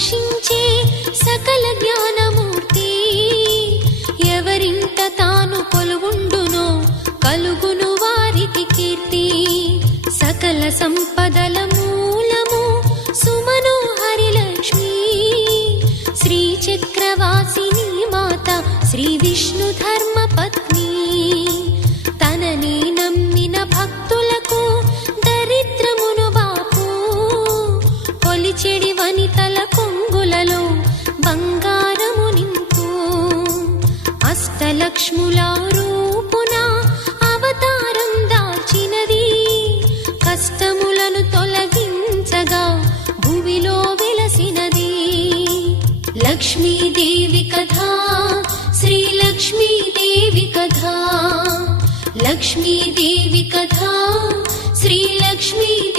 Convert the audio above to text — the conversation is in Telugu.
రక్షించే సకల జ్ఞానమూర్తి. ఎవరింట తాను కొలువుండునో కలుగును వారికి కీర్తి. సకల సంపదల మూలము సుమనోహరి లక్ష్మి. శ్రీ చక్రవాసిని మాత శ్రీ విష్ణు ధర్మ పత్ని. తనని నమ్మిన భక్తులకు దరిద్రమును బాపు. కొలిచెడి వనితల కొంగులలో బంగారము నింపు. అష్టలక్ష్ముల రూపున అవతారం దాల్చినది. కష్టములను తొలగించగా భూమిలో వెలసినది. లక్ష్మీదేవి కథ శ్రీ లక్ష్మీదేవి కథ. లక్ష్మీదేవి కథ శ్రీ లక్ష్మీ